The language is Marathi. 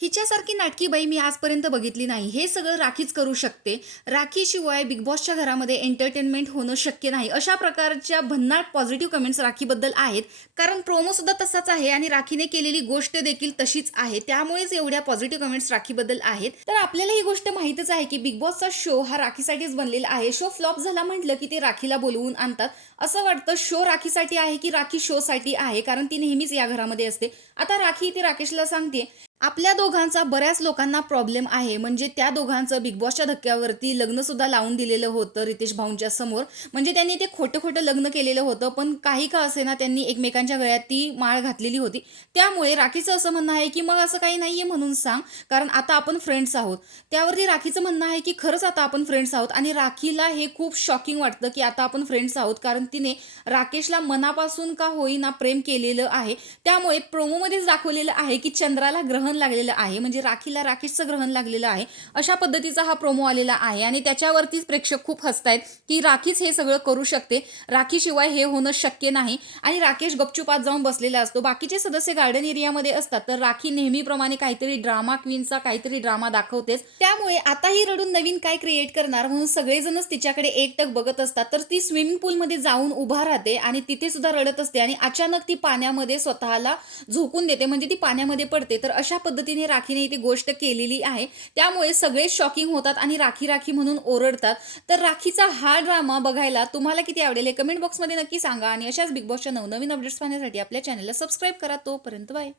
हिच्यासारखी नाटकी बाई मी आजपर्यंत बघितली नाही. हे सगळं राखीच करू शकते. राखीशिवाय बिग बॉसच्या घरामध्ये एंटरटेनमेंट होणं शक्य नाही. अशा प्रकारच्या भन्नाट पॉझिटिव्ह कमेंट्स राखीबद्दल आहेत. कारण प्रोमो सुद्धा तसाच आहे आणि राखीने केलेली गोष्ट देखील तशीच आहे. त्यामुळेच एवढ्या पॉझिटिव्ह कमेंट्स राखीबद्दल आहेत. तर आपल्याला ही गोष्ट माहीतच आहे की बिग बॉसचा शो हा राखीसाठीच बनलेला आहे. शो फ्लॉप झाला म्हटलं की ते राखीला बोलवून आणतात. असं वाटतं शो राखीसाठी आहे की राखी शोसाठी आहे, कारण ती नेहमीच या घरामध्ये असते. आता राखी ती राकेशला सांगते, आपल्या दोघांचा बऱ्याच लोकांना प्रॉब्लेम आहे. म्हणजे त्या दोघांचं बिग बॉसच्या धक्क्यावरती लग्न सुद्धा लावून दिलेलं होतं रितेश भाऊंच्या समोर. म्हणजे त्यांनी ते खोटं लग्न केलेलं होतं, पण काही का असेना त्यांनी एकमेकांच्या गळ्यात ती माळ घातलेली होती. त्यामुळे राखीचं असं म्हणणं आहे की मग असं काही नाहीये म्हणून सांग, कारण आता आपण फ्रेंड्स आहोत. त्यावरती राखीचं म्हणणं आहे की खरंच आता आपण फ्रेंड्स आहोत. आणि राखीला हे खूप शॉकिंग वाटतं की आता आपण फ्रेंड्स आहोत, कारण तिने राकेशला मनापासून का होईना प्रेम केलेलं आहे. त्यामुळे प्रोमोमध्येच दाखवलेलं आहे की चंद्राला ग्रहण लागलेलं आहे, म्हणजे राखीला राकेशचं ग्रहण लागलेलं आहे. अशा पद्धतीचा हा प्रोमो आलेला आहे आणि त्याच्यावरतीच प्रेक्षक खूप हसतायत की राखीच हे सगळं करू शकते, राखीशिवाय हे होणं शक्य नाही. आणि राकेश गपचूप आत जाऊन बसलेला असतो. बाकीचे सदस्य गार्डन एरियामध्ये असतात, तर राखी नेहमीप्रमाणे काहीतरी ड्रामा क्वीनचा काहीतरी ड्रामा दाखवतेच. त्यामुळे आताही रडून नवीन काय क्रिएट करणार म्हणून सगळेजणच तिच्याकडे एकटक बघत असतात. तर ती स्विमिंग पूलमध्ये जाऊन उभा राहते आणि तिथे सुद्धा रडत असते आणि अचानक ती पाण्यामध्ये स्वतःला झोकून देते, म्हणजे ती पाण्यामध्ये पडते. तर अशा पद्धतीने राखीने ती गोष्ट केलेली आहे. त्यामुळे सगळे शॉकिंग होतात आणि राखी राखी म्हणून ओरडतात. तर राखीचा हा ड्रामा बघायला तुम्हाला किती आवडेल हे कमेंट बॉक्समध्ये नक्की सांगा आणि अशाच बिग बॉसच्या नवनवीन अपडेट्स पाहण्यासाठी आपल्या चॅनलला सबस्क्राईब करा. तोपर्यंत बाय.